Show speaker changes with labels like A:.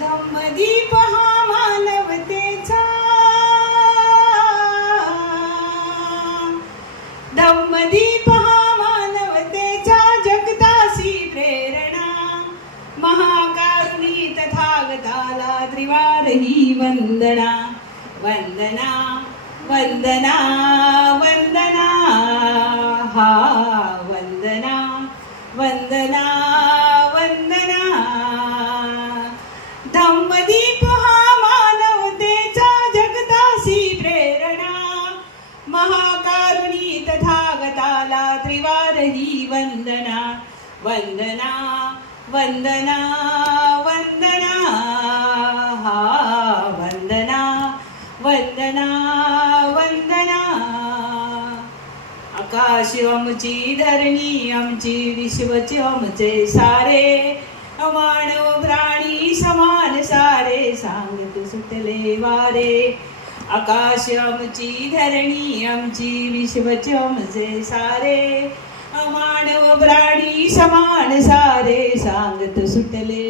A: धम्मदीप हा मानवतेचा. धम्मदीप हा मानवतेचा जगदासी प्रेरणा. महाकारुणी तथागताला त्रिवारही वंदना. वंदना वंदना वंदना. हा वंदना वंदना. हा मानवतेचा जगदासी प्रेरणा. महाकारुणी तथागताला त्रिवारही वंदना. वंदना वंदना वंदना. हा वंदना वंदना वंदना. आकाश आमची धरणी आमची विश्वचे आमचे सारे. सांगत सुटले वारे. आकाश आमची धरणी आमची विश्वचे आमचे सारे. मानव प्राणी समान सारे सांगत सुटले